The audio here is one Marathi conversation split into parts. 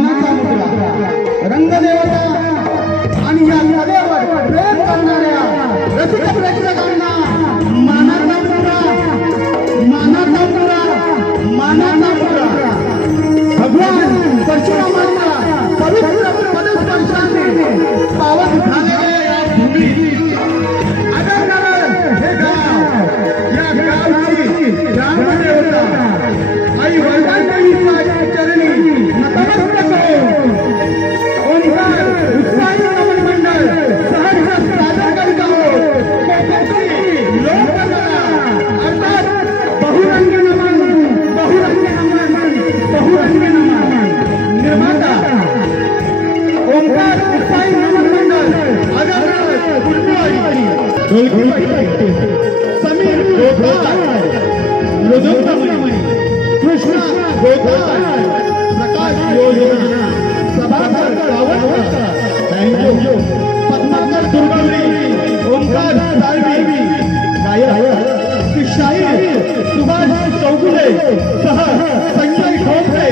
मानाचा मुद्रा रंगदेवता आणि या कलेवर प्रेम करणाऱ्या रसिक प्रेक्षकांना मानाचा मुद्रा मानाचा मुद्रा मानाचा मुद्रा भगवान परशुरामांच्या पवित्र पदस्पर्शाने पावन झालेल्या या भूमीत आदरनगर हे गाव या गावची ग्रामदेवता आई वरदादेवीच्या चरणी नतमस्तक हो। ओंकार उत्साही नमन मंडळ सहर्ष सादर करीत आहोत कोकणची लोककला अर्थात बहुरंग नमन बहुरंग नमन बहुरंग नमन निर्माता ओंकार उत्साही नमन मंडळ आदरणीय कुलपुरी समीर गोपाळ मृदुंगमणी कृष्ण गोपाळ प्रकाश योजना सभासद सावंत थँक्यू पद्माकर दुर्गवली ओंकार साळवी गायक श्री शाहीर सुभाष चौगुले सह संजय खोपडे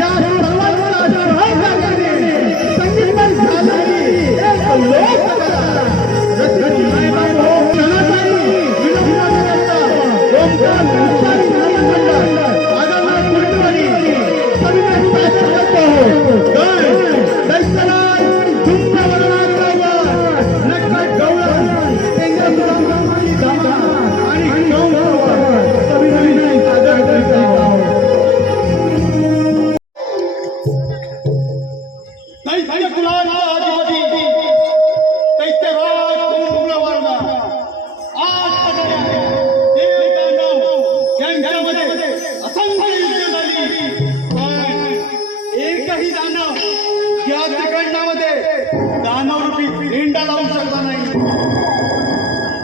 या सर्वांचा सहकार्याने संगीतमय झालेली एक लोककला रसिक मायबाप हो क्षणाचाही विलंब न करता ओंकार उत्साही नमन मंडळ आदरणीय कुलपुरी सविनय सादर करतो जय दैत्यराज धुम्रवर्णाचा वर नटखट गौरव तेंगरपुराची धामा आणि गौरव सविनय सादर करीत आहोत। दैत्य कुलाचा अधिपती दैत्यराज धुम्रवर्ण आज पडल्या यांच्यामध्ये असंख्य युद्ध झाली पण एकही दानव या त्रिकंडामध्ये दानवरूपी झेंडा लावू शकला नाही।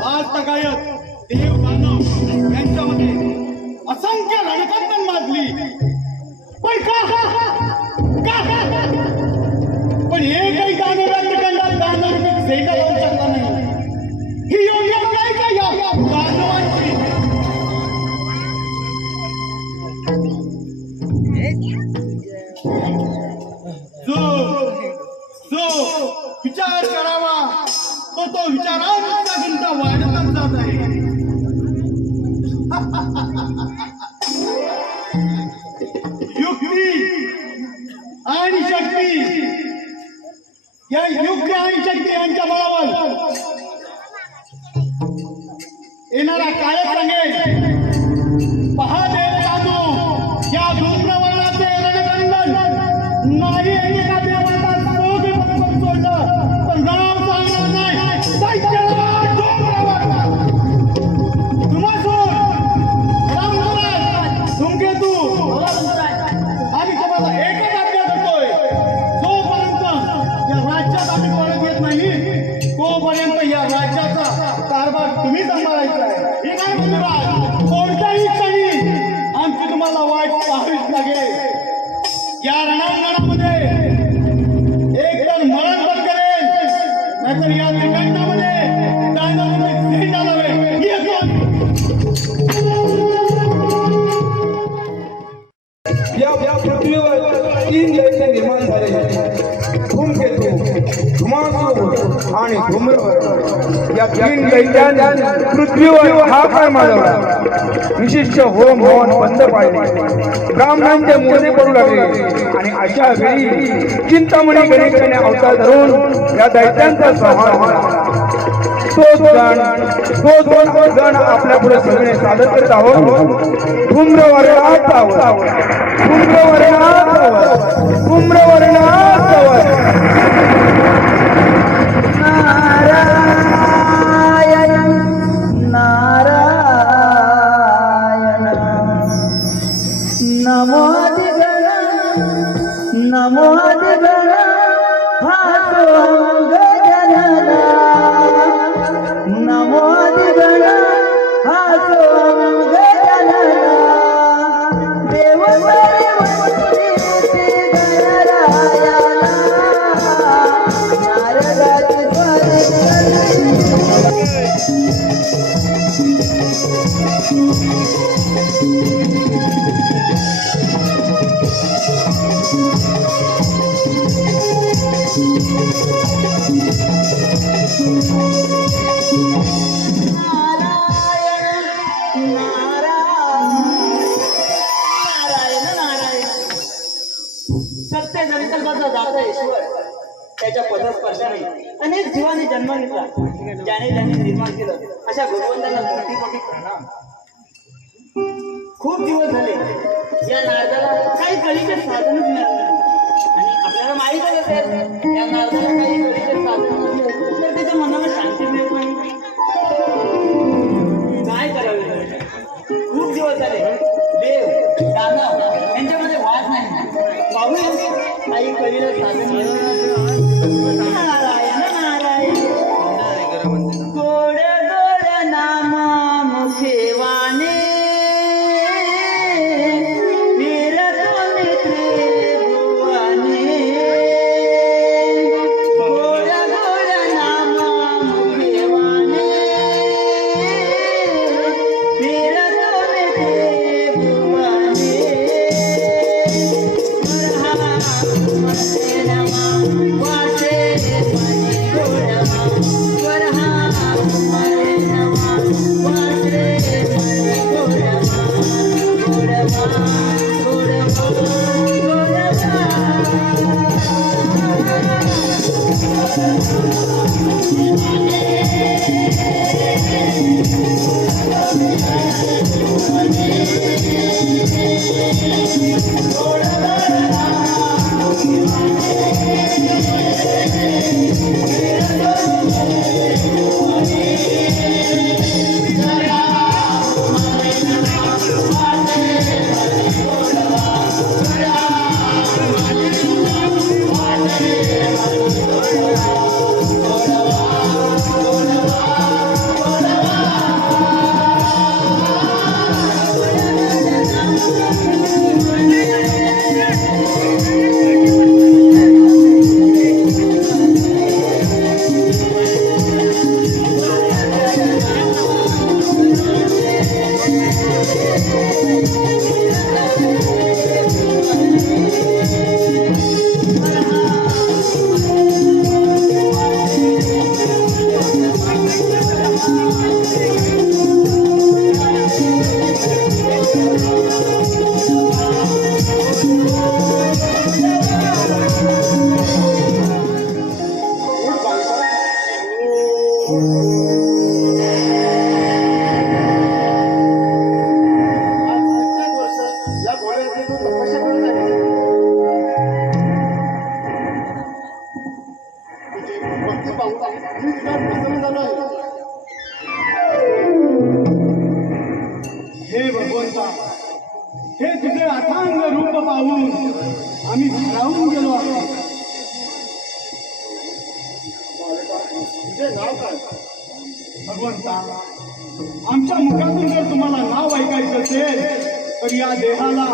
आज तगायत देव दानव यांच्यामध्ये असंख्य रणकंदन माजली पण पण एकही दानव या त्रिकंडात दानवरूपी झेंडा लावू शकला नाही। ही योग्यता नाही का या दानवांची? जो विचार करावा तो विचारांचा गुंता वाढतच जात आहे। युक्ती आणि शक्ती या युक्ती आणि शक्ती यांच्या बळावर येणारा काळ सांगेल पहा देवतानो या धूम्रवर्णाचे रणकंदन नाही एका देवाचा सोबी पटकन सोडलं पण नाव सांगणार नाही दैत्यराज धूम्रवर्ण तुम्हासून रामराज धूमकेतू आम्ही तुम्हाला एकच आज्ञा करतोय जोपर्यंत या राज्यात आम्ही परत येत नाही तोपर्यंत या राज्याचा कारभार तुम्ही सांभाळायचा आहे। हे काय धूम्रराज कोणत्याही क्षणी आमची तुम्हाला वाट पाहावीच लागेल। या रणांगणामध्ये एक जण मरण पत्करेल नाहीतर या त्रिकंडामध्ये दानवांचे झेंडा लावेल। या पृथ्वीवर तीन दैत्य निर्माण झाले धूमकेतू धुमासूर आणि धूम्रवर्ण। या तीन दैत्यांनी पृथ्वीवर हाहाकार माजवला विशिष्ट होम हवन बंद पाडले ब्राह्मणांचे मोजे पडू लागले आणि अशा वेळी चिंतामणी गणेशाने अवतार धरून या दैत्यांचा संहार झाला। तोच गण आपल्या पुढे सगळे सादर करत आहोत धूम्रवर्णाचा वर धूम्रवर्णाचा वर धूम्रवर्णाचा वर। नारायण नारायण सत्य जनितर्गत जात ईश्वर त्याच्या पदस्पर्शाने अनेक जीवांनी जन्म घेतला. ज्याने ज्याने निर्माण केलं अशा भगवंताला मोठी मोठी प्रणाम. खूप दिवस झाले या नारदाला काही कळीचे साधनच मिळालं नाही. आणि आपल्याला माहीतच असेल या नारदाला काही कळीचे साधन नसेल तर त्याच्या मनाला शांती मिळत नाही. काय करावे? खूप दिवस झाले देव दानव यांच्यामध्ये वाद नाही. पाहूया काही कळीला साधन नारायण नारायण गोड गोड नाम मुखेवाने हे भगवंता, हे तुझे अथांग रूप पाहून आम्ही भारावून गेलो आहोत. तुझे नाव काय? भगवंता, आमच्या मुखातून जर तुम्हाला नाव ऐकायचं असेल तर या देहाला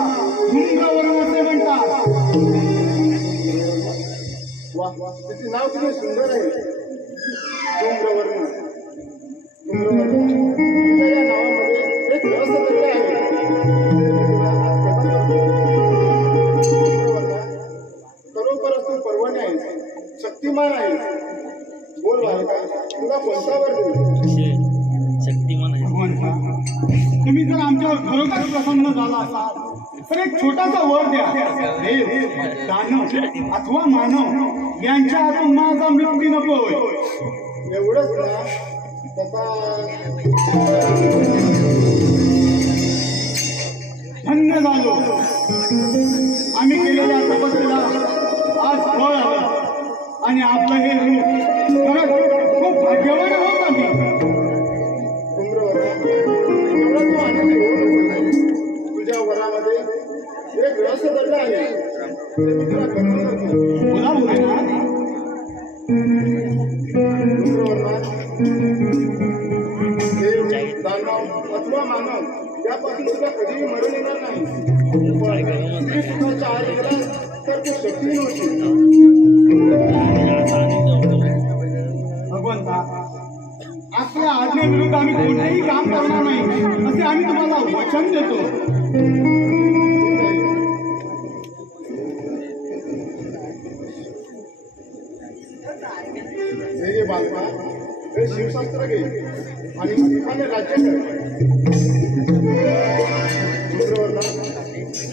धूम्रवर्ण असे म्हणतात. त्याचे नाव किती सुंदर आहे, धूम्रवर्ण. तुझ्या या नावामध्ये एक रहस्य दडले आहे. खरोखरच तू पर्वणी आहेस, शक्तिमान आहेस. बोल बालका, तुला कोणता वर देऊ? शक्तिमान आहे. तुम्ही जर आमच्यावर खरोखर प्रसन्न झाला असाल तर एक छोटासा वर द्या. देव, दानव अथवा मानव यांच्या हातून माझा मृत्यू नकोय. एवढंच ना? धन्य झालो. आम्ही केलेल्या तपस्येला आज फळ आलं आणि आपलं हे रूप खरंच खूप भाग्यवान आहोत आम्ही. तुझ्या वरामध्ये एक रहस्य दडलं आहे. बोला बोला. अथवा मानव त्यापासून तुला कधीही मरण येणार नाही. कृष्णाच्या आत गेला तर तू शक्ती नव्हती. भगवंता, आपल्या आज्ञेविरुद्ध आम्ही कोणतेही काम करणार नाही असे आम्ही तुम्हाला वचन देतो. बालका हे शिवशास्त्र घे आणि सुखाने राज्य कर. पुत्रवर्धा,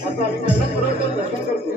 आता आम्ही त्याला खरं दर्शन करतो.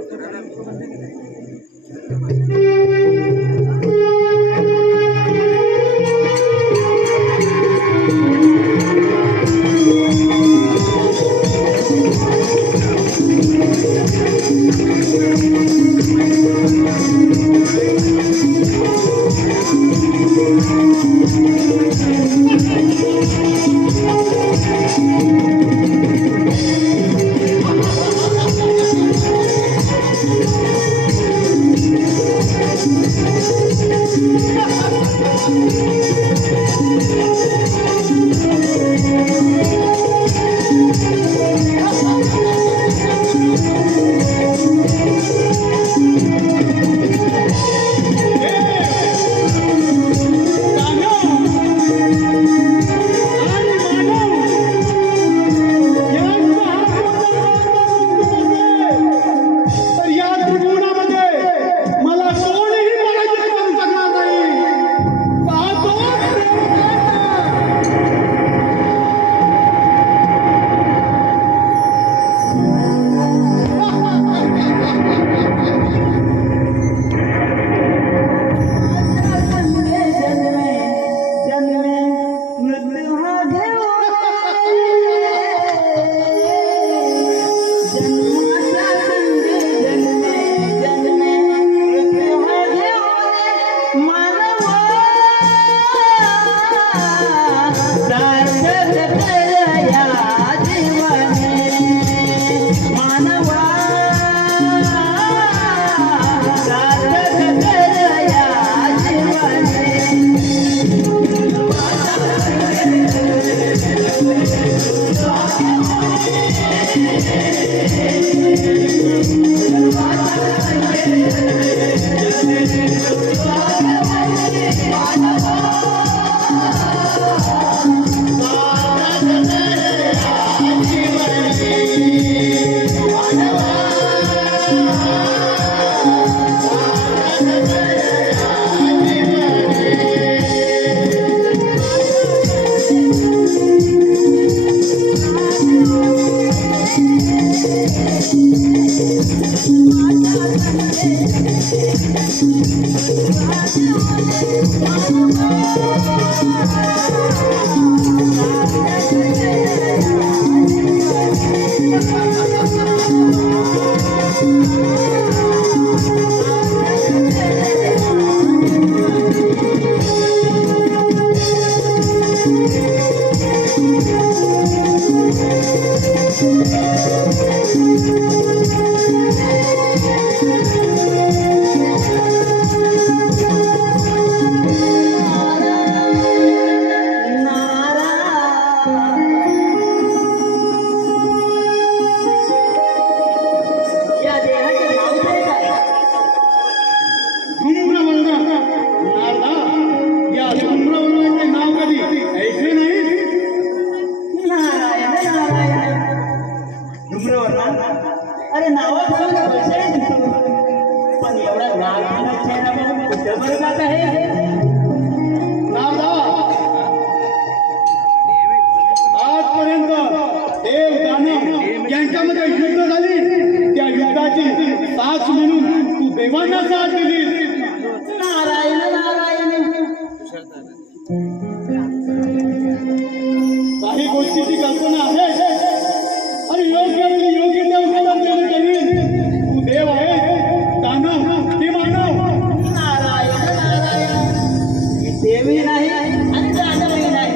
अरे नावापासून पण एवढा लहान चेहरा बघून कुठं बरं जात आहे. आजपर्यंत देव दानव यांच्यामध्ये युद्ध झाली, त्या युद्धाची साथ म्हणून तू देवांना साथ दिली. नारायण नारायण. काही गोष्टीची कल्पना आहे आणि योग्य त्या उत्तर देणं करीन. तू देव आहे, दानव की मानव? नारायण नारायण. मी देवी नाही आणि दानवही नाही.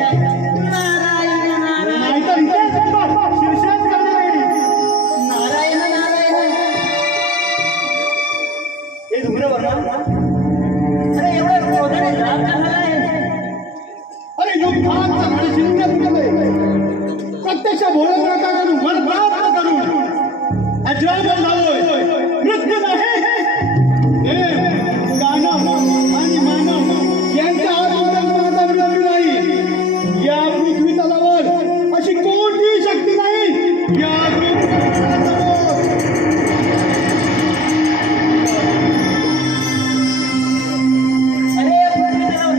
नारायण नारायण. नाहीतर इथे शीर्षात करणार आहे. नारायण नारायण. हे धूम्रवर्णा, अरे एवढा क्रोधाने राग झाला आहे. अरे युद्धात आणि शिंद्यात प्रत्यक्ष भोळेनाथाकडून मन प्राप्त करून अजरामर झालोय. मृत्यू नाही, देव दानव आणि मानव यांच्या आत्मधर्माचा मृत्यू नाही. या पृथ्वी तलावर अशी कोणतीही शक्ती नाही. या पृथ्वी तलावर अरे पृथ्वी तलावर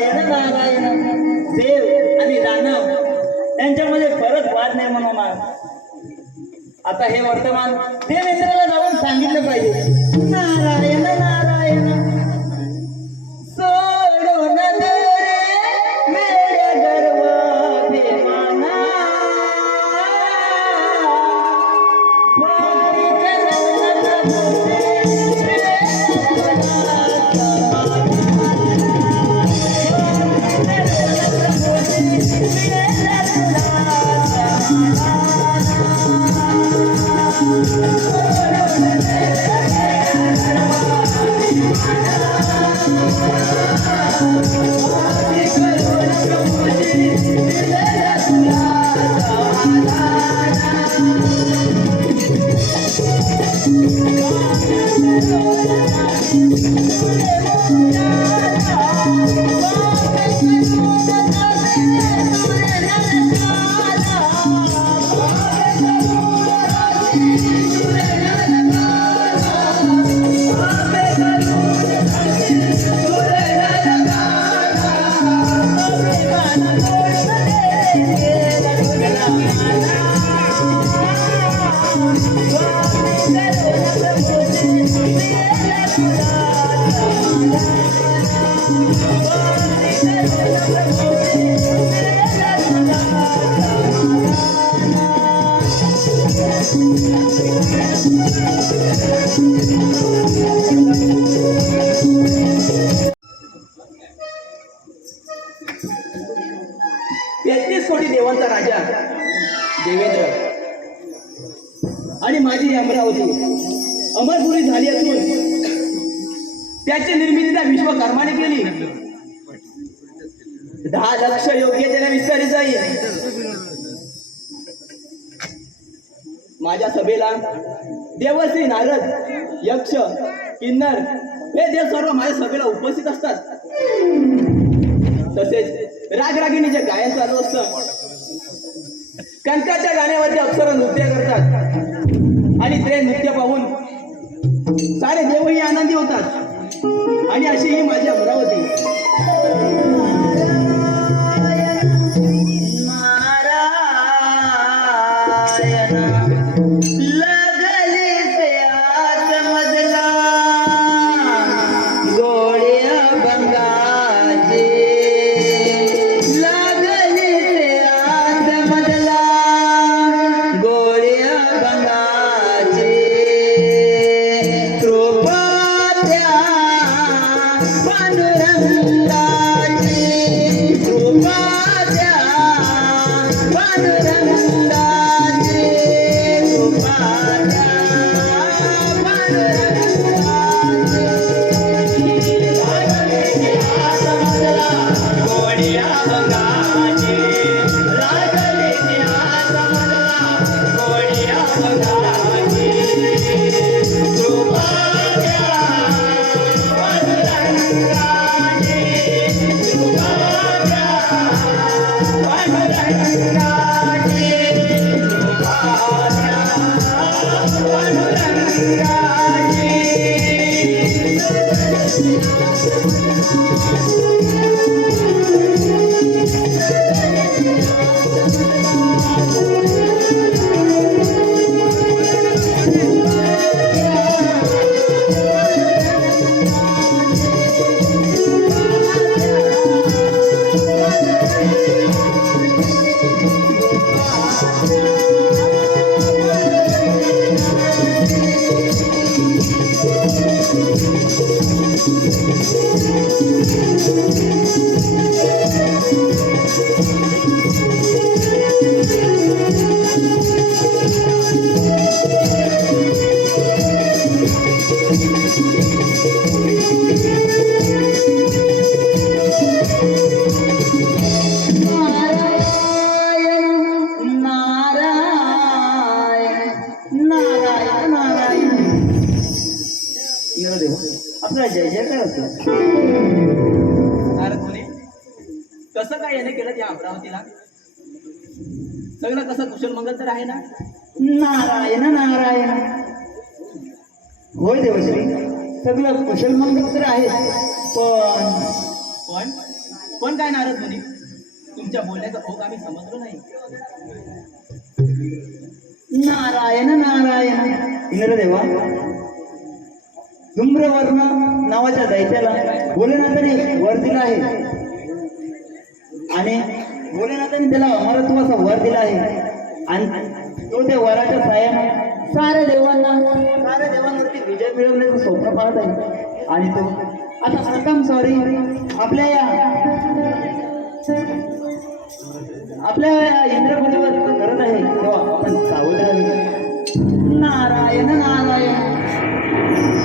नारायण नारायण. देव आणि दानव यांच्यामध्ये फरक वाद नाही म्हणून आता हे वर्तमान देवेंद्राला जाऊन सांगितलं पाहिजे. नारायण नारायण सोडून दे मेरे गर्व भेमाना. तेहतीस कोटी देवांचा राजा देवेंद्र आणि माझी अमरावती अमरपुरी झाली असून त्याची निर्मिती त्या विश्वकर्माने केली. 10 लक्ष योग्यतेने विस्तारित जाईल. माझ्या सभेला देवश्री नारद यक्ष किन्नर हे देव सर्व माझ्या सभेला उपस्थित असतात. तसेच रागरागिणीचे गायन चालू असतं. कणकाच्या गाण्यावरती अप्सरा नृत्य करतात आणि ते नृत्य पाहून सारे देवही आनंदी होतात. आणि अशी ही माझी अमरावती. आपला जय जयकार असतो. कसं काय याने केलं त्या अमरावतीला? सगळं कसं कुशल मंगल तर आहे ना? नारायण नारायण. होय देवश्री, सगळं कुशल मंगल तर आहे. पण पण काय नारद मुनी, तुमच्या बोलण्याचा ओघ आम्ही समजलो नाही. नारायण नारायण. इंद्रदेवा, धूम्रवर्ण नावाच्या दैत्याला भोलेनाथाने वर दिला आहे आणि भोलेनाथाने त्याला अमरत्वाचा वर दिला आहे आणि तो त्या वराच्या साह्याने साऱ्या देवांवरती विजय मिळवण्याचं स्वप्न पाहत आहे. आणि तो आता प्रथम सॉरी आपल्या इंद्रपतीवर करत आहे, तेव्हा आपण सावध राहावे. नारायण नारायण.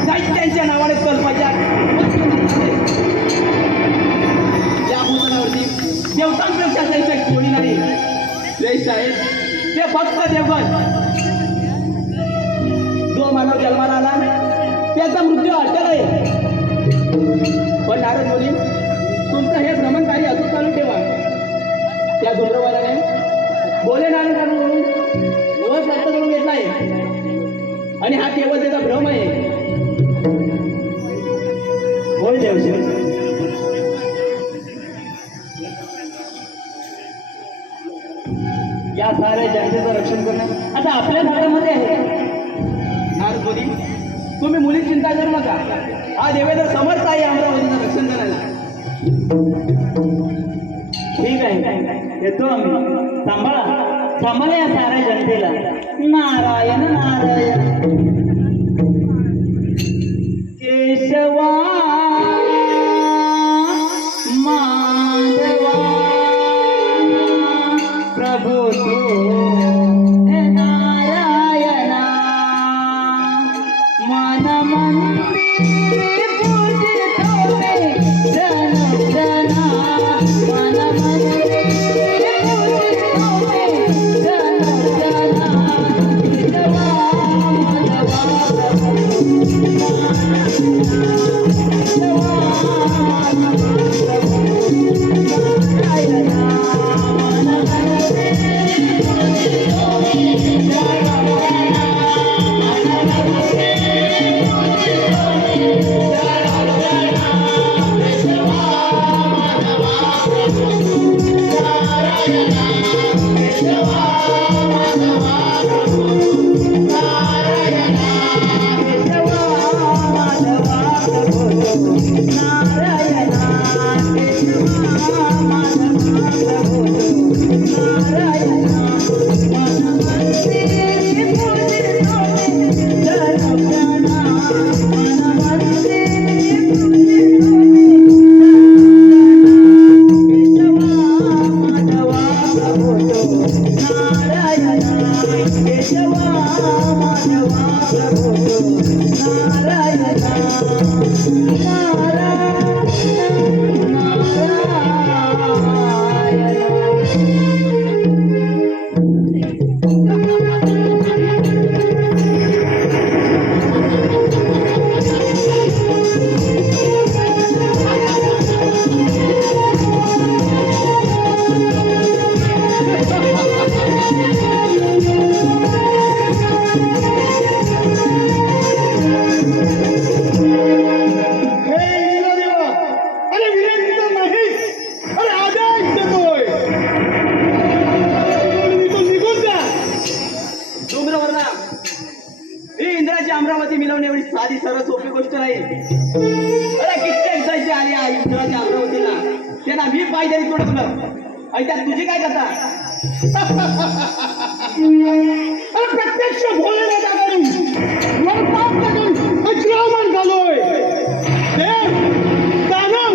दैत्यांच्या नावाने कल्पाच्या या भूतलावरती देवतांपेक्षा दैत्य कोणी नाही. श्रेष्ठ आहे ते फक्त देवगण. जो मानव जन्माला आला त्याचा मृत्यू अटळ आहे. पण नारद मुनी, तुमचं हे भ्रमणकारी असं चालू ठेवा. त्या धूम्रवालाने भोलेनाथाकडून वर प्राप्त करून घेतलाय आणि हा केवळ त्याचा भ्रम आहे. होय देवशिव. या साऱ्या जनतेचं रक्षण करणं आता आपल्या हातामध्ये आहे. नारद मुनी, तुम्ही मुली चिंता करू नका. हा देवेंद्र समर्थ आहे अमरावतीचं रक्षण करायला. ठीक आहे, येतो आम्ही. सांभाळा या साऱ्या जनतेला. नारायण नारायण. केशवा माधवा प्रभु नारायणा. मन मंदिर पूजितो मे जन जना. मन मंदिर पूजितो मे जन जना. केशवा माधवा अमरावती मिळवणे एवढी साधी सरळ सोपी गोष्ट नाही. अरे कित्येक दैत्य आली आहे इंद्राच्या अमरावतीला, त्यांना मी पाहिजे तुडकलं आणि त्यात तुझी काय कथा. अरे प्रत्यक्ष भोलेनाथाकडून अग्रामन झालोय. देव दानव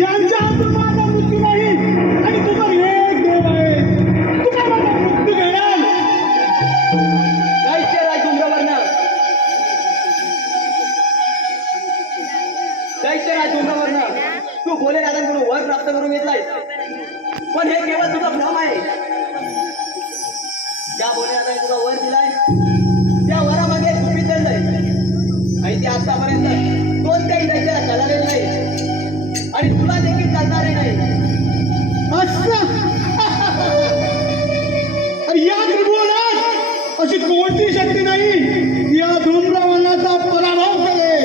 यांच्या हातून माझा मृत्यू नाही आणि तुझा एक देव आहे. तुला माझा मृत्यू घेणार. दैत्यराज धूम्रवर्ण, दैत्यराज धूम्रवर्ण, तू भोलेनाथांकडून वर प्राप्त करून घेतलाय, पण हे केवळ तुझा भ्रम आहे. ज्या भोलेनाथाने तुला वर दिलाय त्या वरामागे तुम्ही चाललंय आणि ते आतापर्यंत कोणत्याही दैत्याला कळालेलं नाही आणि तुला देखील चालणारे नाही. या त्रिभुवनात अशी कोणती शक्ती नाही या धूम्रवनाचा पराभव करेल.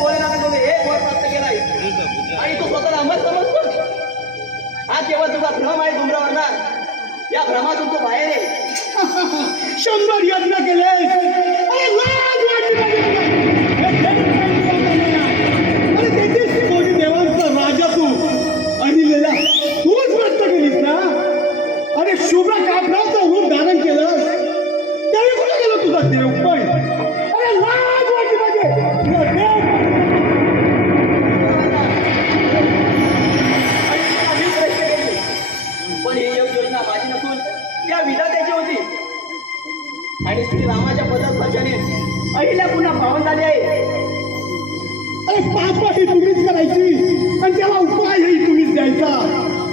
भोलेनाथ तुम्ही एक वर प्राप्त केलाय आणि तू स्वतःला अमर समजतो. हा केवळ तुझा भ्रम आहे डोंगरावरना. या भ्रमातून तू बाहेर ये. 100 यज्ञ केले. अरे लाज वाटली पाहिजे तुला. अरे 33 कोटी देवांचा राजा तू आणि लीला तूच व्यक्त केलीस ना. अरे शुभ्र कापडाचं रूप धारण केलं तरी कुठे गेलो तुझा देव पण. अरे लाज वाटली पाहिजे तुला देव. पण ही योजना माझी नसून त्या विधात्याची होती. आणि श्री रामाच्या पदस्पर्शाने अहिल्या पुन्हा पावन झाली आहे. अरे पाप ही तुम्हीच करायची आणि त्याला उपायही तुम्हीच द्यायचा.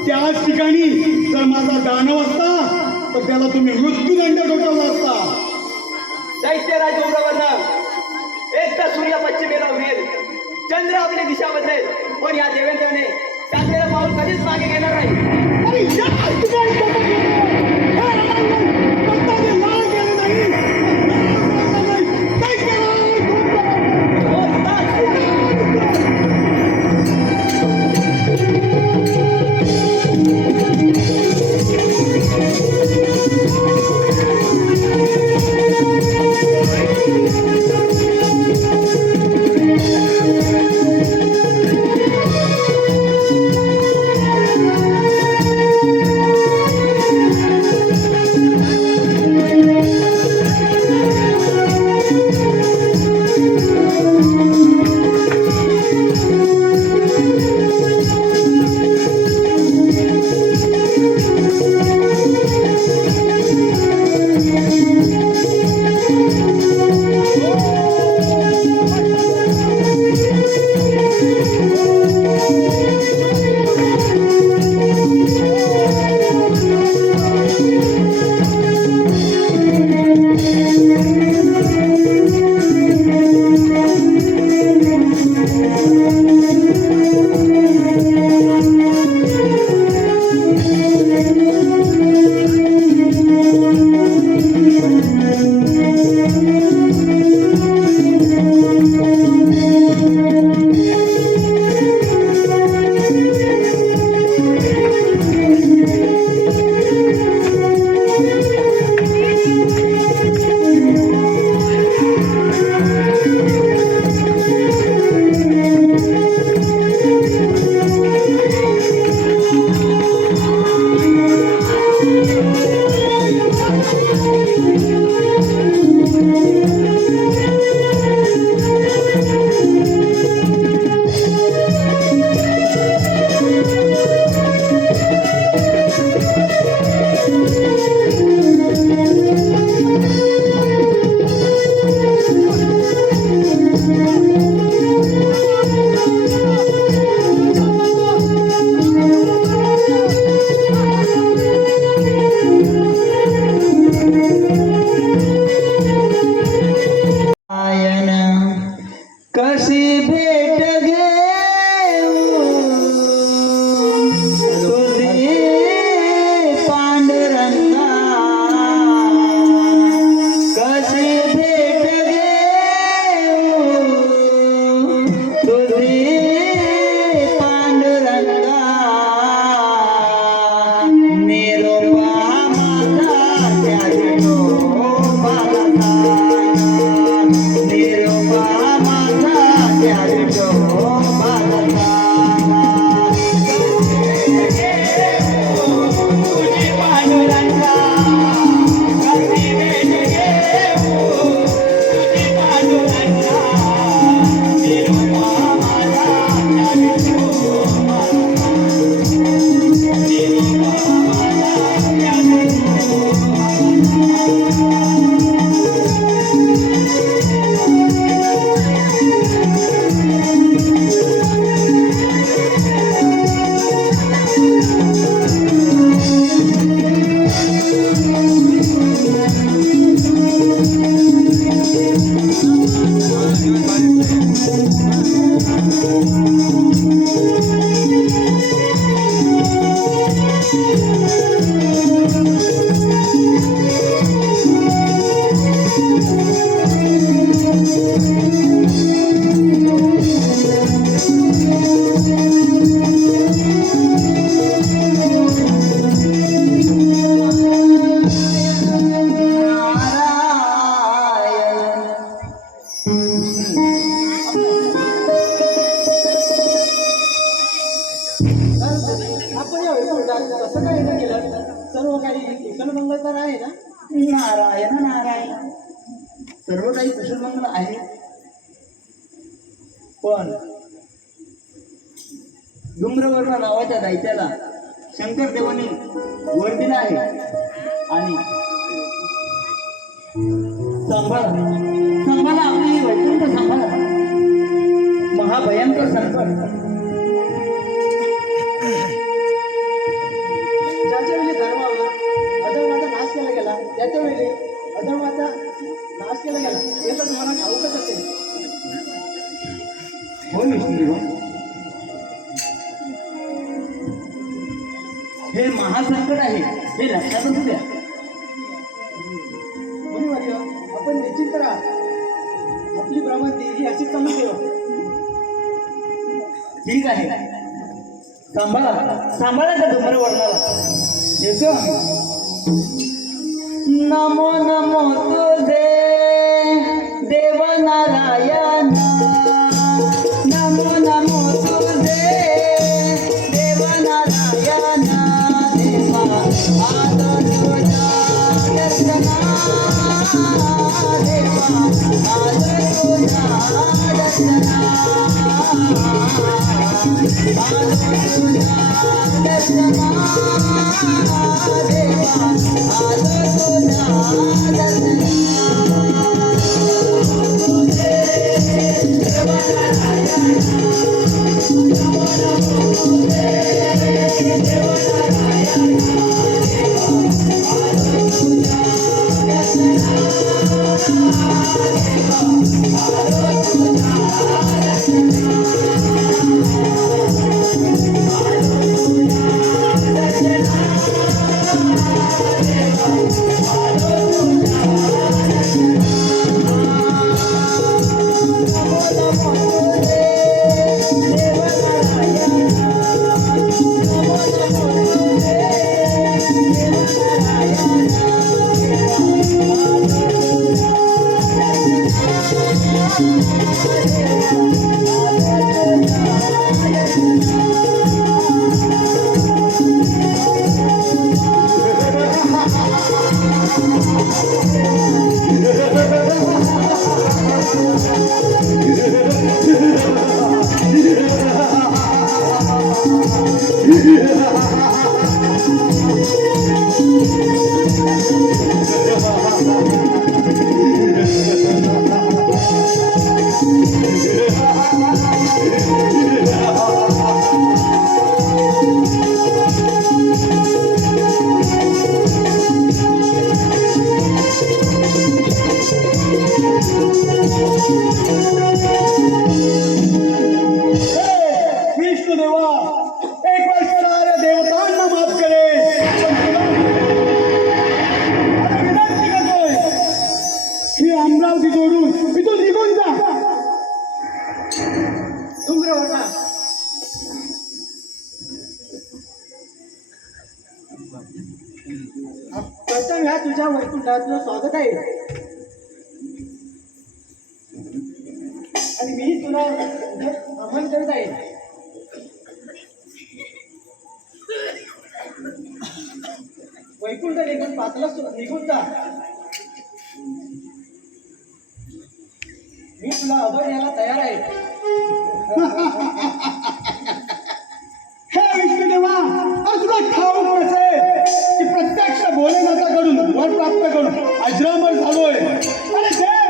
त्याच ठिकाणी जर माझा दानव असता तर त्याला तुम्ही मृत्यूदंड ठोठावला असता. दैत्यराज डोंगरावरनं एक तर सूर्य पश्चिमेला उरेल, चंद्र आपली दिशा बदलेल, पण या देवेंद्रने टाकलेलं पाऊल कधीच मागे घेणार नाही. अरे यार तुम्हाला डोकं फिरतंय. हे रामायण करताना लाल गेलं नाही. काय करावं? हो, तास. कसं काय हे केलं? सर्व काही कुशल मंगल तर आहे ना? नारायण नारायण, सर्व काही कुशल मंगल आहे, पण धूम्रवर्ण नावाच्या दैत्याला शंकर देवाने वर दिला आहे आणि सांभाळा सांभाळा आपली वैकुंठ सांभाळा. महाभयंकर संकट ज्याच्या वेळी धर्मावर अधर्माचा नाश केला गेला, त्याच्या वेळी अधर्माचा नाश केला गेला, हे तर तुम्हाला ठाऊकच असेल. हो विष्णुदेव, हे महासंकट आहे हे लक्षात असू द्या. मुनिवर्य, आपण निश्चित राहा. आपली प्रवृत्ती ही अशीच चालू ठेवा. ठीक आहे, सांभाळा सांभाळा त्या धूम्रवर्णाला. येतो नमो नमो तुझे देव नारायण, नमो नमो तुझे देव नारायण. देवा आलो तुझ्या दर्शना, देवा आलो तुझ्या दर्शना, आलो तुझ्या दर्शना, देवा आलो तुझ्या दर्शना. विष्णुदेवा, एक वेळ साऱ्या देवतांना माफ करे. आता विनंती करतोय, ही अमरावती जोडून इथून निघून जा. धूम्रवर्णा, प्रथम ह्या तुझ्या वैकुंठात तुझं स्वागत आहे. आणि मी तुला आमंत्रण करीत आहे. वैकुंठ निघून पातला निघून जा. मी तुला अभय यायला तयार आहे. हे विष्णुदेवा, आज तुला ठाऊक नसे की प्रत्यक्ष भोलेनाथाकडून वर प्राप्त करून अजरामर झालोय. अरे देव,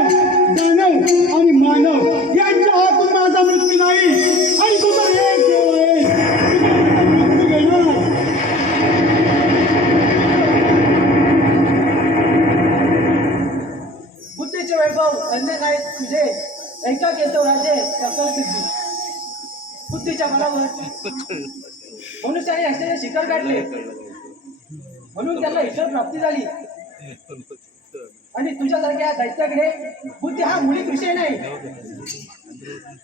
दानव आणि मानव यांच्या हातून माझा मृत्यू नाही. आणि तुझा एक देव आहे, तुझा मृत्यू घेणार. बुद्धीचे वैभव अन्य नाही तुझे, ऐका केशव राजे सकल सिद्धी. बुद्धीच्या बलावर मनुष्याने असलेले शिखर काढले, म्हणून त्याला ईश्वर प्राप्ती झाली. आणि तुझ्यासारख्या दैत्याकडे बुद्धी हा मुळीच विषय नाही,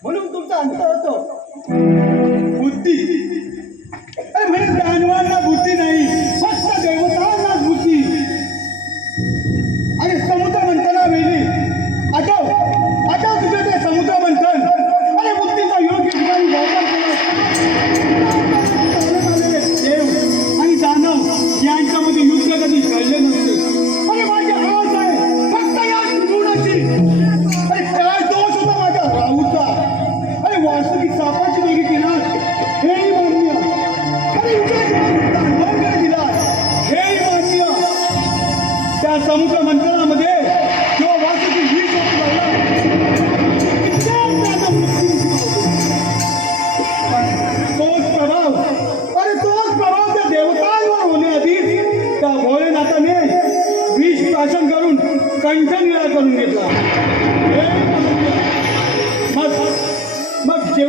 म्हणून तुमचा अंत होतो. बुद्धी? अरे म्हणजे दानवांना बुद्धी नाही, फक्त देवतांना बुद्धी. आणि समुद्र मंथना वेळी आठव आठव तुझं ते समुद्र मंथन. अरे बुद्धीचा योग्य ठिकाणी वापर केला. देव आणि दानव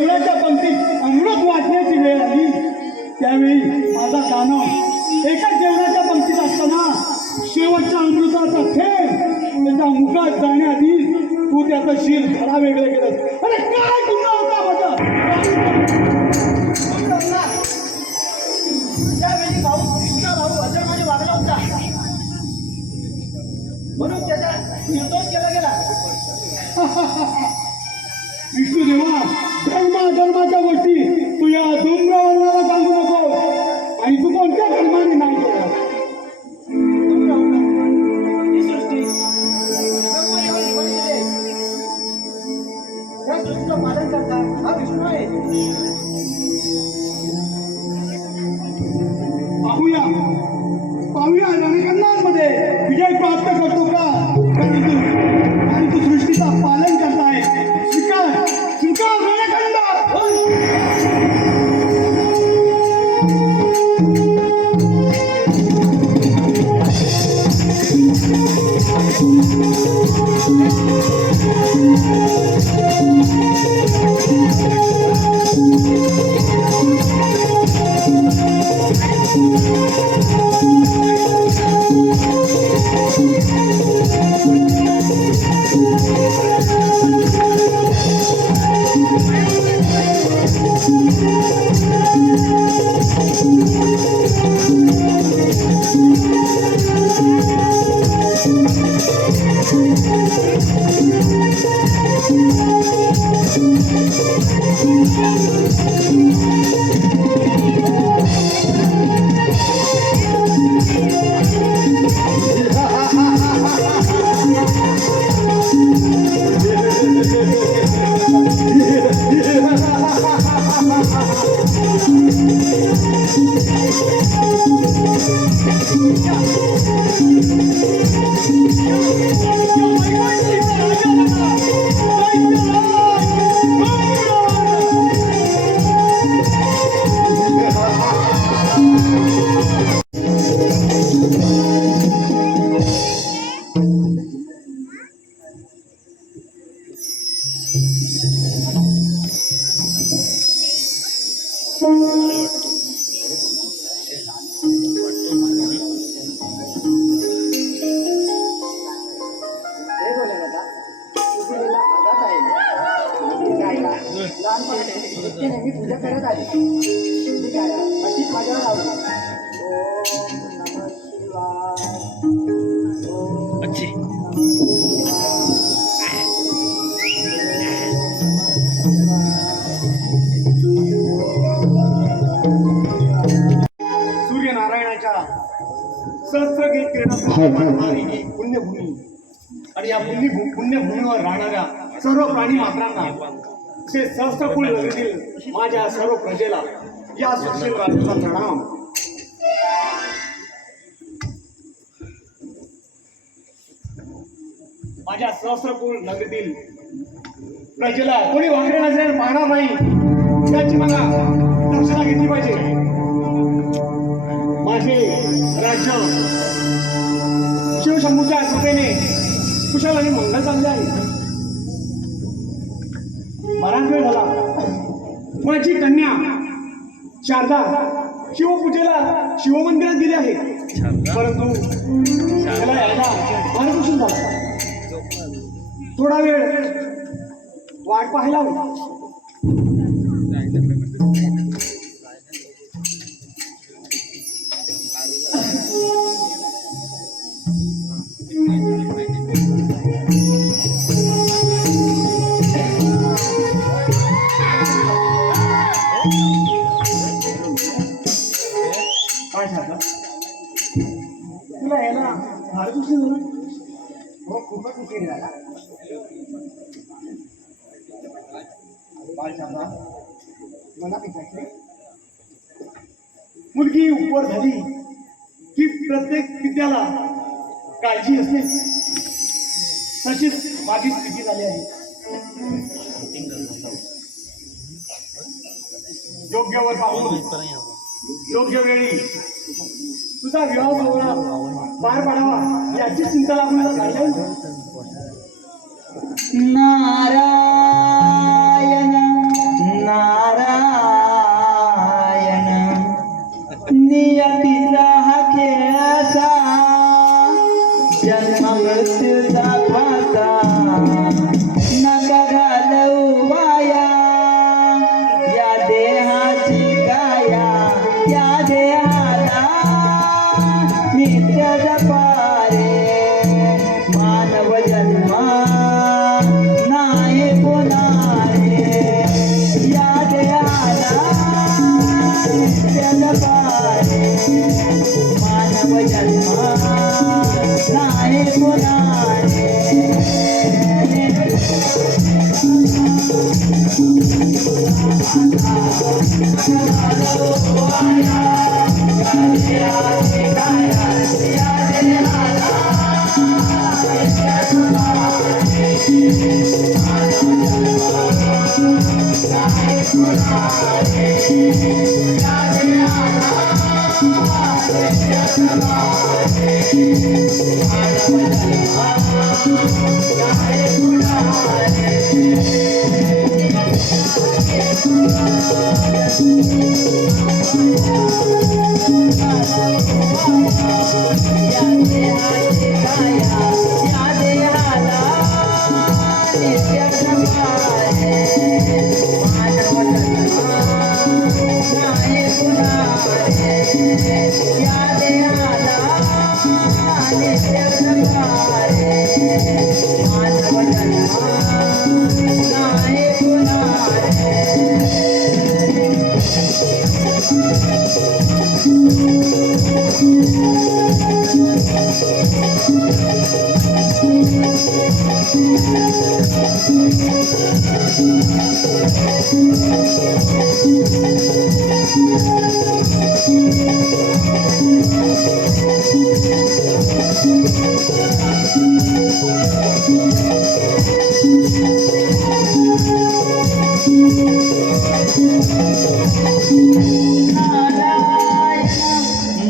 जेवणाच्या पंक्तीत अमृत वाटण्याची वेळ आली त्यावेळी माझा कानव एका जेवणाच्या पंक्तीत असताना शेवटच्या अमृताचा थेंब त्याच्या मुखात जाण्याआधी तू त्याचं शिर धडा वेगळं केलं. अरे काय गुन्हा होता माझा? त्यावेळी तुझा भाऊ अधर्माने वागला होता म्हणून त्याचा निर्दोष केला गेला. विष्णुदेवा, धर्माच्या गोष्टी तू या धूम्रवर्णाला सांगू नको. आणि तू कोणत्या धर्माने नाही केला? ही सृष्टी ब्रह्मदेवाने निर्माण केली. या सृष्टीचं पालन करता हा विष्णू आहे. पाहूया रणकंडांमध्ये विजय प्राप्त करतो का? आणि तू सृष्टीचा पालन करताय. स्वीकार रणकंड. मी पूजा करत आली. ठीक आहे, अशीच माझ्यावर आवडली. ओम नमः शिवाय. ओम नमः सूर्यनारायणाच्या सहस्रगीत किरणांनी ही पुण्यभूमी आणि या पुण्यभूमीवर राहणाऱ्या सर्व प्राणी मात्रांना श्री सहस्त्रकुल नगरीतील माझ्या सर्व प्रजेला या सुशील राजाचा प्रणाम. माझ्या सहस्त्रकुल नगरीतील प्रजेला कोणी वाकड्या नजरेने पाहणार नाही याची मला दक्षता घेतली पाहिजे. माझे राज्य शिवशंभूच्या कृपेने कुशल आणि मंगल चांगले आहे. बराच वेळ झाला माझी कन्या शारदा शिवपूजेला शिवमंदिरात गेली आहे, परंतु त्याला यायला मार्गदर्शन झाला. थोडा वेळ वाट पाहायला हवी. काय शारदा, तुला यायला मार्गदर्शन झालं? हो, खूपच उशीर झाला. मला विचारले मुलगी उपर झाली की प्रत्येक पित्याला काळजी असते, तशीच माझी स्थिती झाली आहे. योग्य वर पाहून योग्य वेळी तुझा विवाह सोहळा पार पाडावा याची चिंता लागून झाली. नारायण नारायण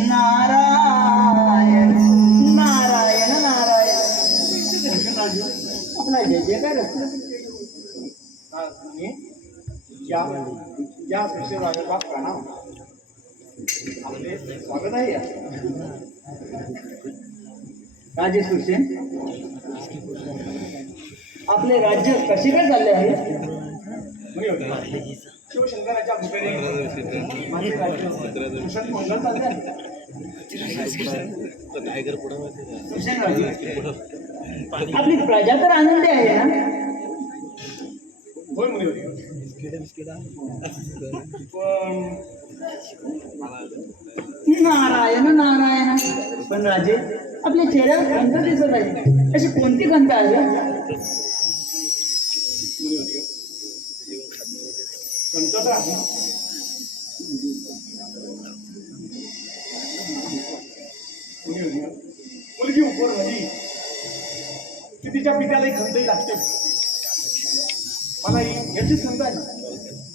नारायण नारायण नारायण आपला जय जयकार या शिष्यराजाचा प्रणाम. आपले स्वागत आहे या. राजे सुरसेन, आपले राज्य कसे काय चालले आहे? शिवशंकराच्या कृपेने माझे राज्य कुशल मंगल चालले आहे. सुरसेन राजे, आपली प्रजा तर आनंदी आहे ना? होय मुनिवर्य. पण नारायण नारायण. पण राजे, आपल्या चेहऱ्यावर खंत दिसत आहे. अशी कोणती खंत आहे? मुनिवर्य, संतत आहे. मुनिवर्य, मुलगी उपर झाली की तिच्या पित्यालाही खंतही लागते. मला याची खंत आहे.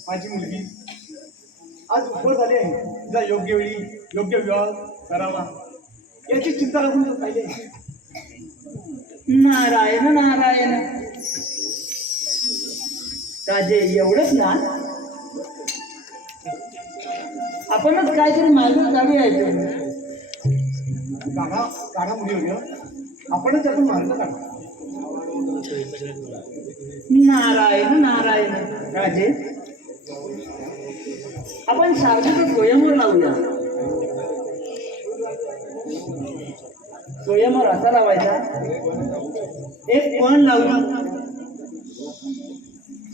माझी मुलगी आज उपर झाली आहे. तिचा योग्य वेळी योग्य विवाह करावा याची चिंता लागून पाहिजे. नारायण नारायण. राजे, एवढंच ना? आपणच काहीतरी मार्ग काढूया याच्यावर. काढा काढा मुनिवर्य, आपणच त्यातून मार्ग काढा. नारायण नारायण. राजे, आपण सारखं स्वयंवर लावूया. स्वयंवर असा लावायचा, एक पण लावून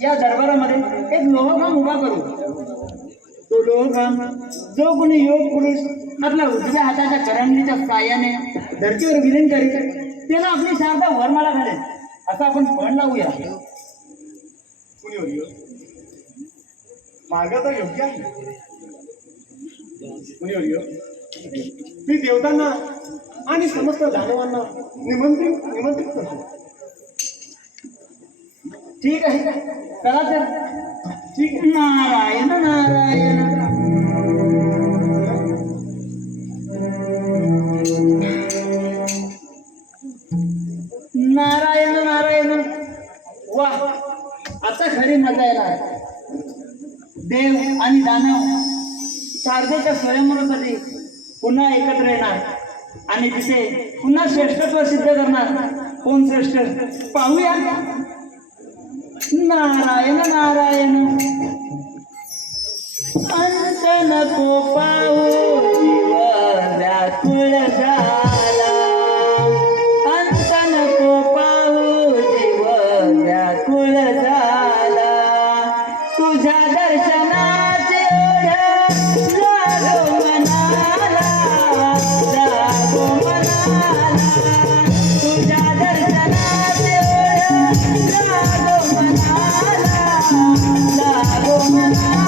या दरबारामध्ये एक लोहखांब उभा करू. तो लोहखांब जो कोणी योग पुरुष आपल्या उजव्या हाताच्या करंगलीच्या साह्याने धरतीवर विलीन करेल, त्याला आपली शारदा वरमाळा घालेल, असं आपण पण लावूया. मुनिवर्य, मार्ग तर योग्य आहे. मुनिवर्य, मी देवतांना आणि समस्त दानवांना निमंत्रित करतो. ठीक आहे, चला तर. ठीक आहे. नारायण नारायण. नारायण नारायण. वा, आता खरी मजा येणार. देव आणि दानव शारदेच्या स्वयंवरासाठी पुन्हा एकत्र येणार आणि तिथे पुन्हा श्रेष्ठत्व सिद्ध करणार. कोण श्रेष्ठ पाहूया. नारायण नारायण. अंत नको पाहू, जीव व्याकुळ झाला. अंत नको पाहू, जीव व्याकुळ झाला. तुझ्या दर्शनाचे ओढ लागो मनाला, लागो मनाला. तुझ्या दर्शनाचे ओढ लागो मनाला, लागो मनाला.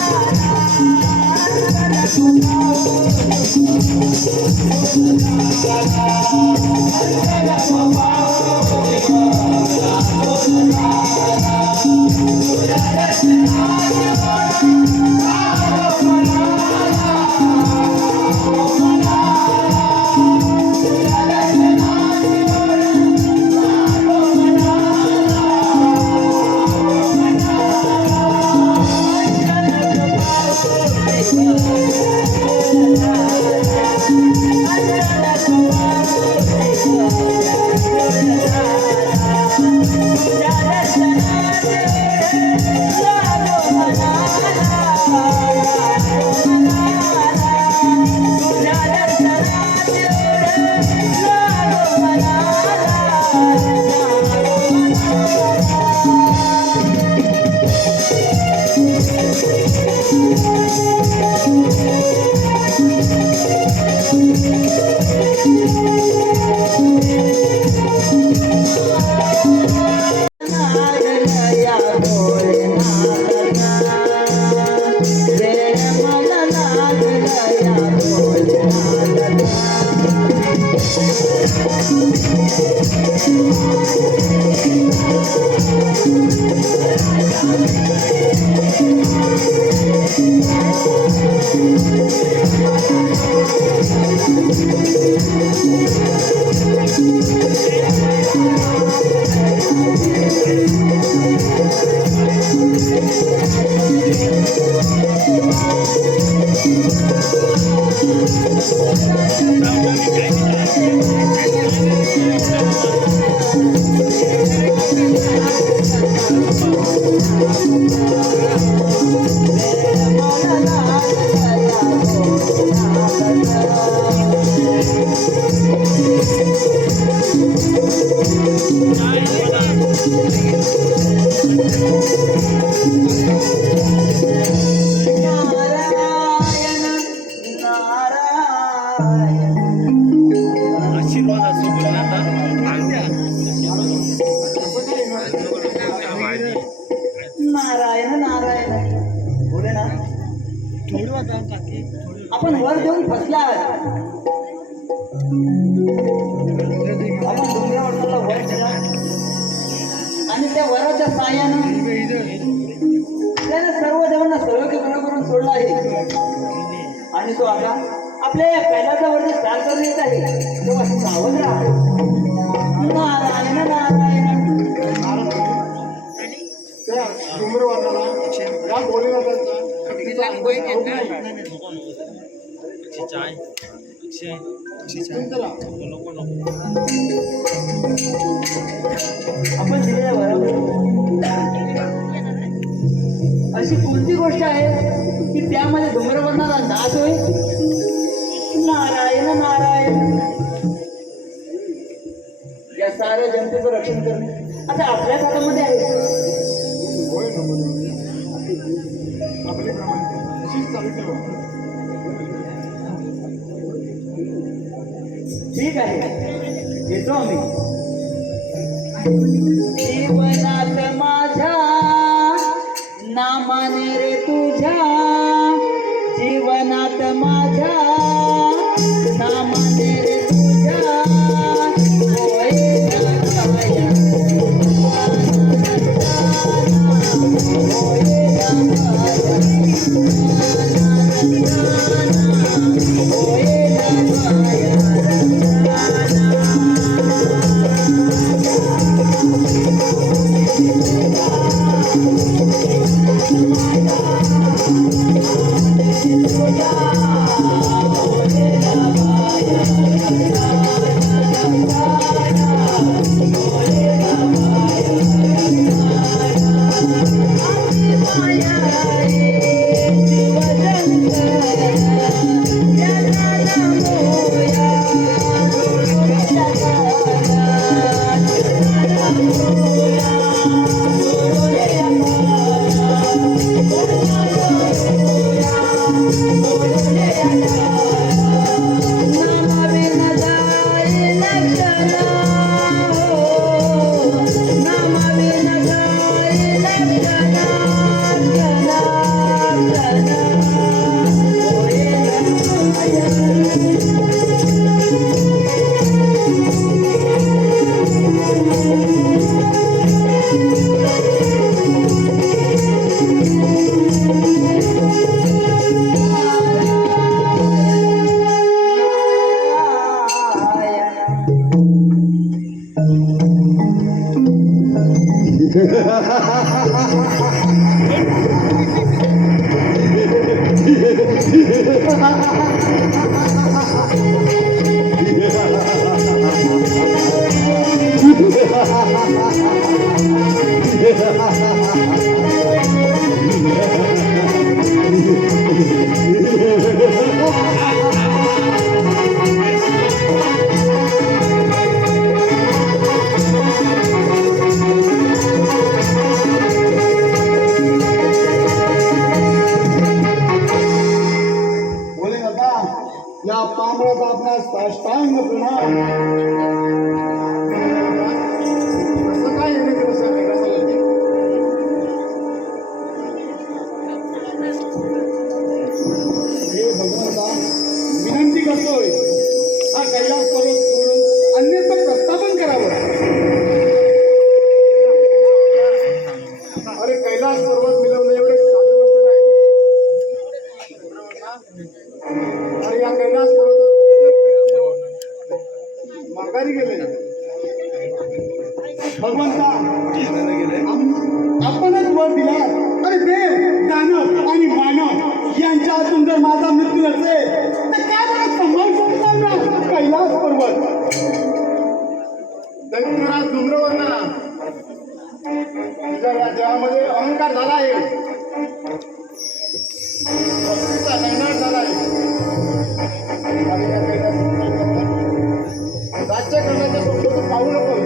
नारायण नारायण बोले ना आपण वर देऊन फसला आपण डोंगरावरला वर केला आणि त्या वराच्या साह्यानं त्याने सर्व देवांना सर्वकीकरण करून सोडला आहे आणि तो आता आपल्या या कैलाचा वरती चाल करून येत आहे तेव्हा सावध राहा नारायण नारायण त्या डोंगरवादाला या भोलेनाथाचा आपण दिलेल्या वरावर अशी कोणती गोष्ट आहे की त्यामध्ये धूम्रवर्णाला नाश होईल नारायण नारायण या साऱ्या जनतेचं रक्षण करणे आता आपल्याच हातामध्ये आहे होय ना आपली प्रमाणे अशीच चालू ठेवा ठीक आहे येतो आम्ही जीवनात माझ्या नामाने रे तुझ्या जीवनात माझ्या नामाने रे तुझ्या होय रामाया. बोले आता या पामरात आपणास साष्टांग प्रणाम. असं काय येणे दिवस आहे का चालत? हे भगवंता विनंती करतोय हा कैलास पर्वत सोडून अन्यत्र प्रस्थापन करावं. अरे कैलास पर्वत मिळवणे एवढे साधी गोष्ट नाही. अरे या कैलास पर्वत माघारी गेले. भगवंता आपणच वर दिला. अरे देव दानव आणि मानव यांच्या हातून जर माझा मृत्यू नसेल तर काय मला सांभाळू शकतो ना कैलास पर्वत. दैत्यराज धूम्रवर्णा तुझ्या या देहामध्ये अहंकार झाला आहे. भक्तीचा नैनाट झाला आहे. आणि या कैलास राज्य करण्याच्या स्वप्न पाहू नको.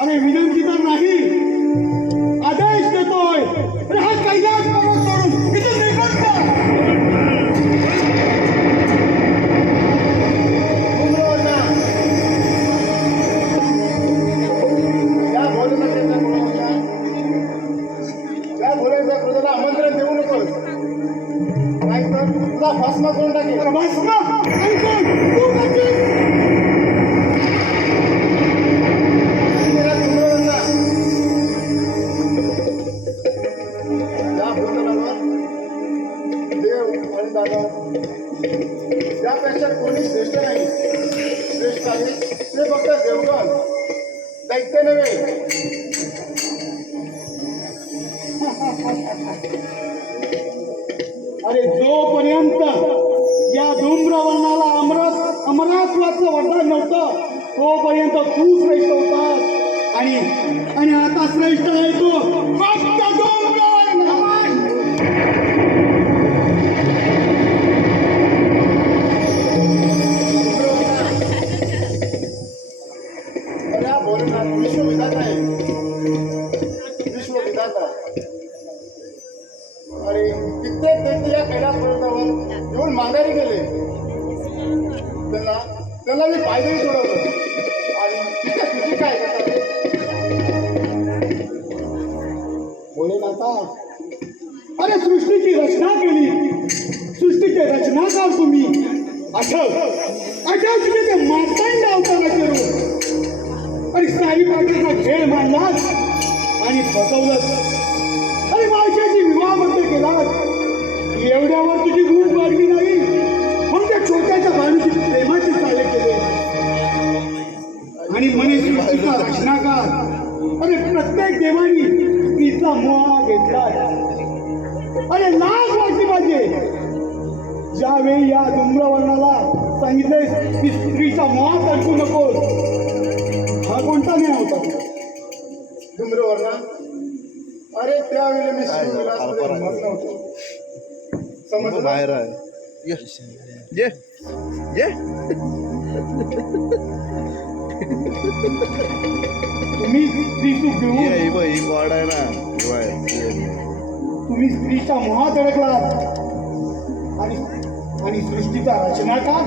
अरे विनंती तर नाही आदेश देतोय. अरे हा कैलास पर्वत सोडून इथून निघून जा. या भोलेच्या क्रोधाला आमंत्रण देऊ नकोस. नाहीतर तुला भस्म करून टाकेल. भस्म ऐकून तू टाकेल. त्यापेक्षा कोणी श्रेष्ठ नाही. श्रेष्ठ आहे ते फक्त देवगण, दैत्य नव्हे. अरे जोपर्यंत या धूम्रवर्णाला अमरत्वाचं वरदान नव्हतं तोपर्यंत तू श्रेष्ठ होतास. आणि आता श्रेष्ठ आहे तू फक्त धूम्रवर्ण. विश्वविधाता आहे. विश्वविधाता. अरे कित्येक व्यक्ती या कैलास पर्वतावर येऊन माघारी गेले. त्यांना मी पायदळी सोडवलं. आणि तिथे तुझी काय बोले नाता. अरे सृष्टीची रचना केली. सृष्टीची रचनाकार तुम्ही. आठव तुम्ही ते मार्तंड अवतार करू. आणि साई पात्राचा खेळ मांडलात आणि फसवलंच. अरे मावशाची विवाहबद्ध केलात. एवढ्यावर तुझी भूक वाढली नाही म्हणून त्या छोट्याच्या भाडूची प्रेमाची चाले केले. आणि म्हणे सृष्टीचा रचनाकार. अरे प्रत्येक देवानी स्त्रीचा मोह घेतला. अरे लाज वाटली पाहिजे ज्यावेळी या धूम्रवर्णाला सांगितले की स्त्रीचा मोहात अडकू नकोस. हा कोणता न्याय होता धूम्रवर्णा? अरे त्यावेळी मी नव्हतो. समजलं बाहेर आहे ये ये तुम्ही स्त्री सुख घेऊन ही वाढ आहे ना. तुम्ही स्त्रीच्या मोहात अडकलात आणि सृष्टीचा रचनाकार.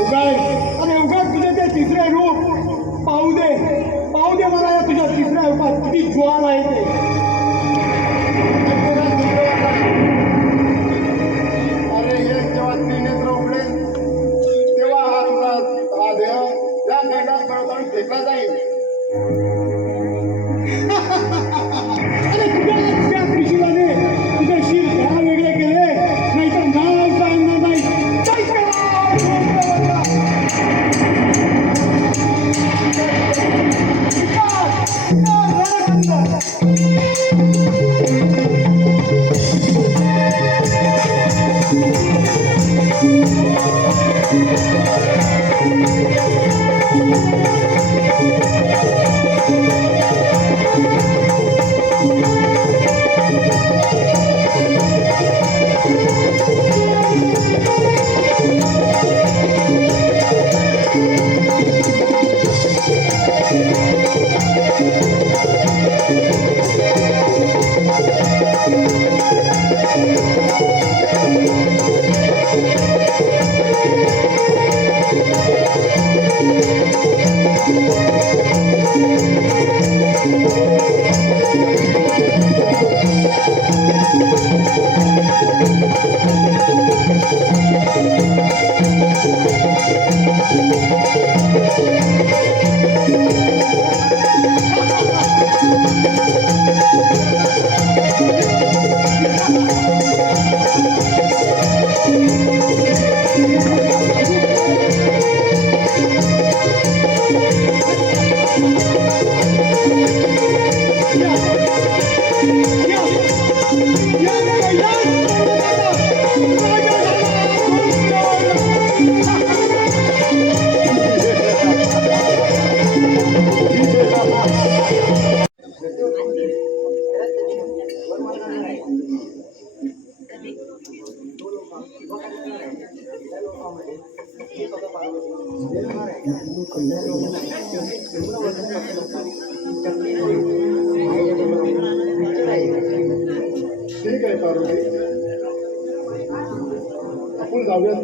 उगाय आणि उगाच तुझे ते तिसरे रूप पाहू दे मला या तुझ्या तिसऱ्या रूपात किती ज्वाल आहे ते. अरे हे जेव्हा त्रिनेत्र उघडेल तेव्हा हा देह या कैलास पर्वतावर फेकला जाईल. अरे तुझ्या त्रिशूलाने तुझे शिर घरा वेगळे केले नाहीतर नाव सांगणार नाही. ठीक आहे पार्वती, आपण जाऊयात.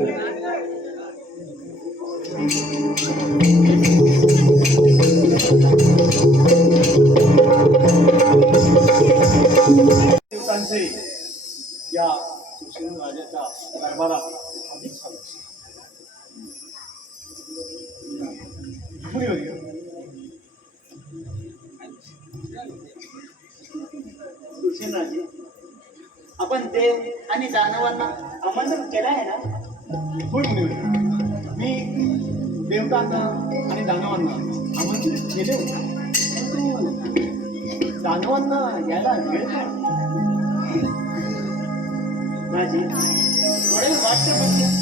दिवसांचे या सुशील राजाच्या दरबारात अधिक झालं. सुशीलराजे, आपण देव आणि दानवांना आमंत्रण केलं आहे ना? होय मुनिवर्य, मी देवतांना आणि दानवांना आमंत्रित केले होते, परंतु दानवांना यायला वेळ काय? राजे, थोडे वाटते बघ.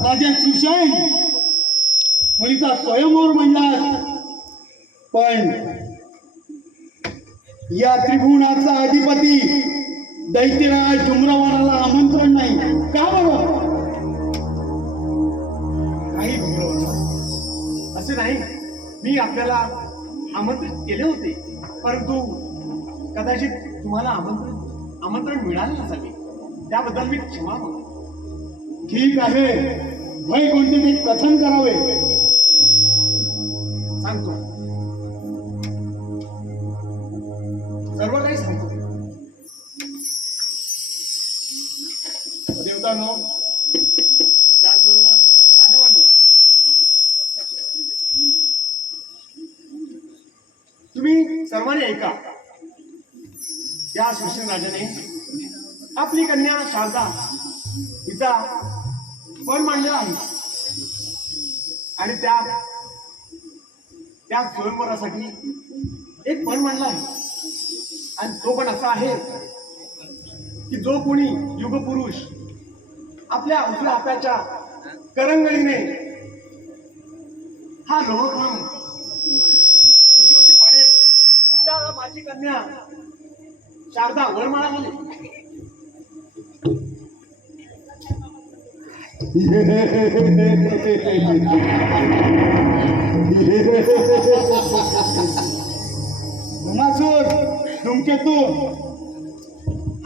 राजा सुशांत मुलीचा स्वयंवर म्हणला, पण या त्रिभुवनाचा अधिपती दैत्यराज धूम्रवनाला आमंत्रण नाही का बरं? नाही धूम्रवन, असे नाही. मी आपल्याला आमंत्रित केले होते, परंतु कदाचित तुम्हाला आमंत्रण मिळाले नसावे. त्याबद्दल मी क्षमा मागतो. ठीक आहे, भय कोणते ते कथन करावे. सांगतो, सर्व काही सांगतो. देवतांनो, त्याचबरोबर दानवांनो, तुम्ही सर्वांनी ऐका. या सुशील राजाने आपली कन्या शारदा हिचा पण मांडलेला आहे, आणि त्या स्वयंवरासाठी एक पण मांडला आहे. आणि तो पण असा आहे की जो कोणी युगपुरुष आपल्या उजव्या हाताच्या करंगळीने हा लोह करून नदीवरती पाडेल, त्या माझी कन्या शारदा वरमाळा घालेल. भुमासूर, धूमकेतू,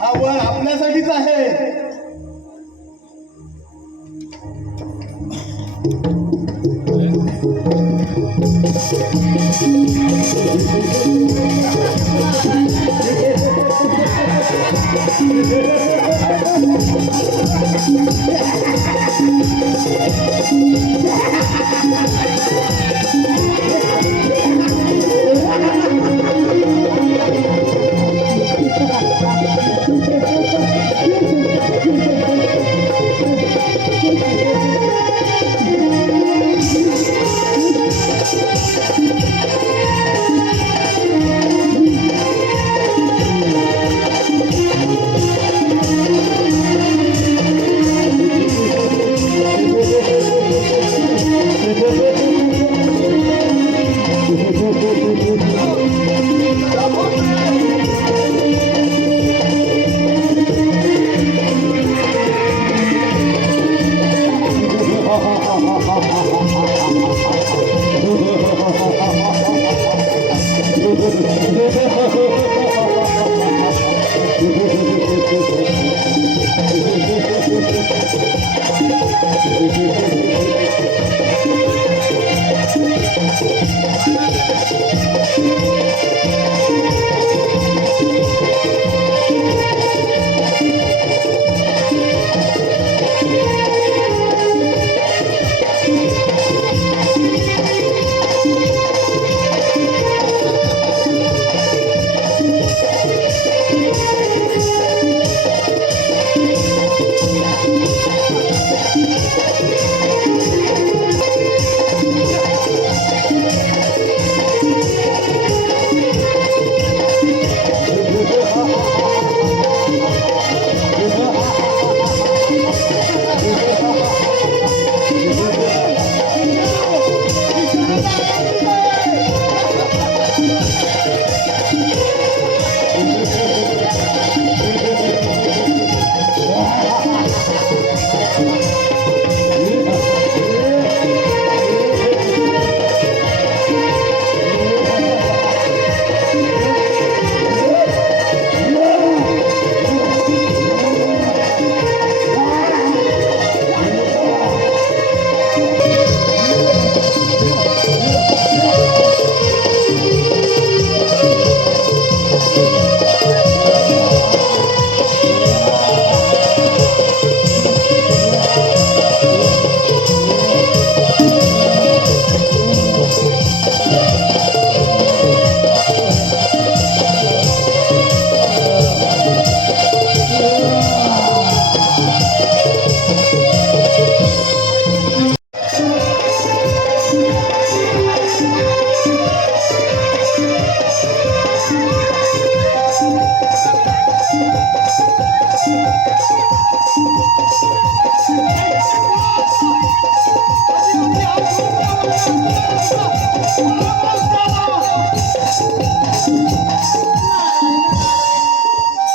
हा वर आपल्यासाठीच आहे.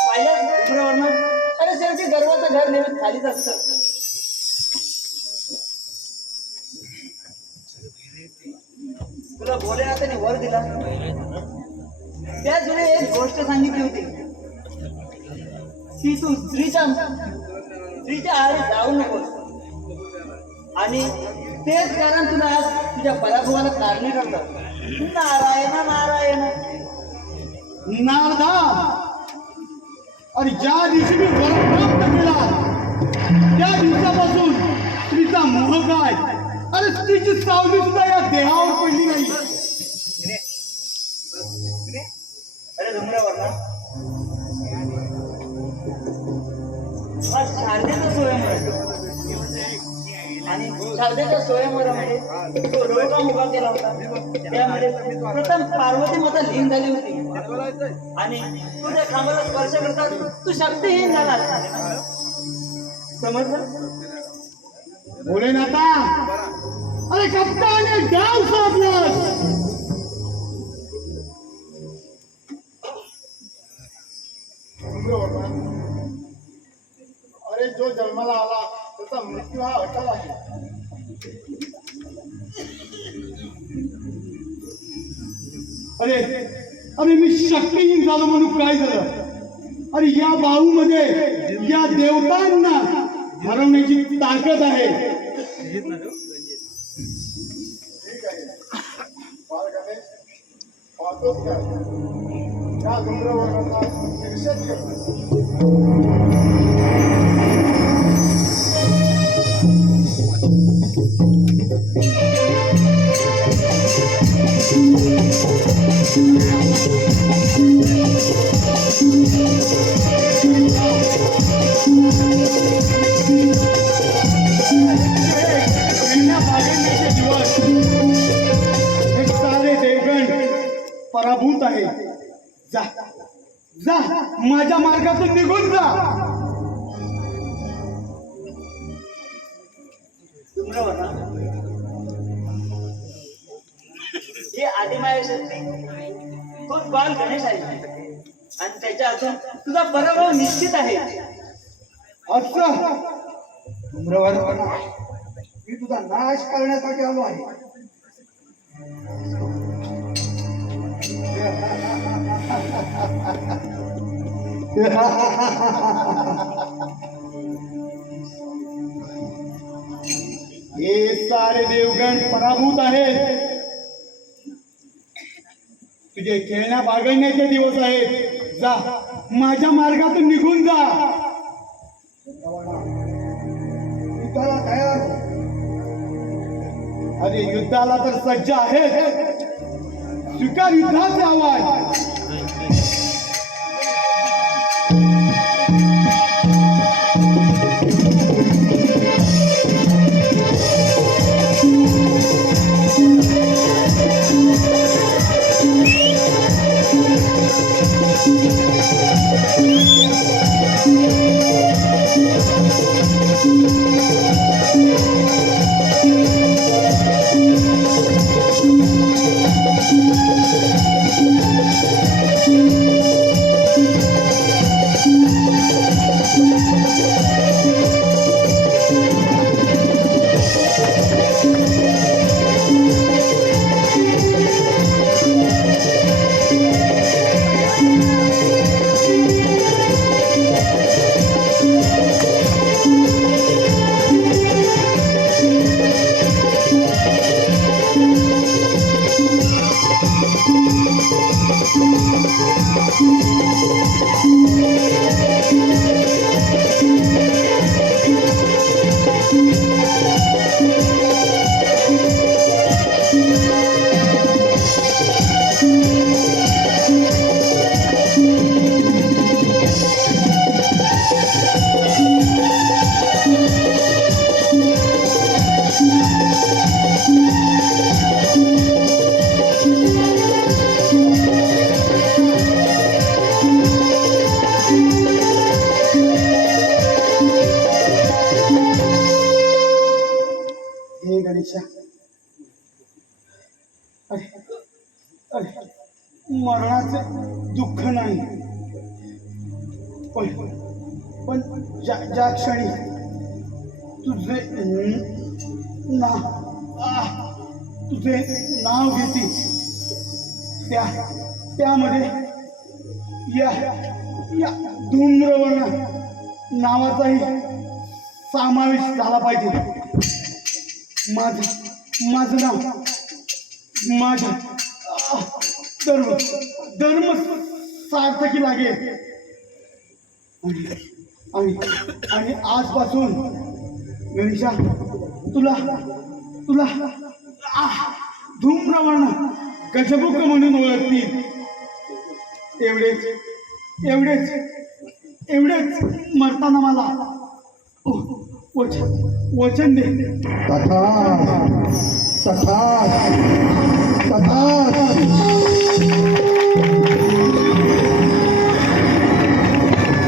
पाहिलं धुम्रवर्णन? अरे शेवटी गर्वाचं घर नेहमी खालीच असतं. तुला भोलेनाथाने वर दिला, त्या जुने एक गोष्ट सांगितली होती की तू स्त्रीच्या आहारी जाऊ नकोस, आणि तेच कारण तुला आज तुझ्या पराभवाला कारणी ठरलं. नारायण नारायण. नारदा, आणि ज्या दिवशी मी वर प्राप्त केला त्या दिवसापासून स्त्रीचा मोह काय, अरे स्त्रीची सावली सुद्धा या देहावर पडली नाही. अरे धुम्रवर्णन, हा शारदेचा स्वयंवर आहे. आणि शारदेचा स्वयंवरामध्ये जो रोगम उभा केला होता त्यामध्ये प्रथम पार्वती माता लीन झाली होती, आणि तू त्या खांबाला स्पर्श करतात तू शक्तिहीन झाला. समजलं? भोलेनाथा, अरे कप्ताने डाव साधलास. अरे जो जन्माला आला त्याचा मृत्यू हा अटल आहे. अरे अरे मी शक्तिहीन झालो म्हणून काय झालं? अरे या बाहूमध्ये या देवतांना हरवण्याची ताकद आहे. त्या धुम्रवर्णाचा शीर्षक पराभूत आहे. जा जा, माझ्या मार्गातून निघून जा. हे आदिमाया शक्ती खूप बाल गणेश आहे, आणि त्याच्या हातून तुझा पराभव निश्चित आहे. असं धुम्रवर्णन, मी तुझा नाश करण्यासाठी आलो आहे. खेळ पराभूत आहेत. तुझे खेळण्या बागडण्याचे दिवस आहेत. जा, माझ्या मार्गातून निघून जा. युद्धाला तयार हो. अरे युद्धाला तर सज्ज आहेत. स्वीकार युद्धाचे आवाज. हे गणेशा, अरे अरे मरणाचे दुःख नाही, पण ज्या क्षणी तुझे तुझे नाव घेते त्यामध्ये या या धूम्रवर्ण नावाचाही समावेश झाला पाहिजे. माझं नाव माझा धर्म सार्थकी लागेल. आणि आजपासून गणेशा तुला तुला धूम्रवर्ण गजमुख म्हणून ओळखतील. एवढेच मरताना मला वचन दे. तथा तथा तथा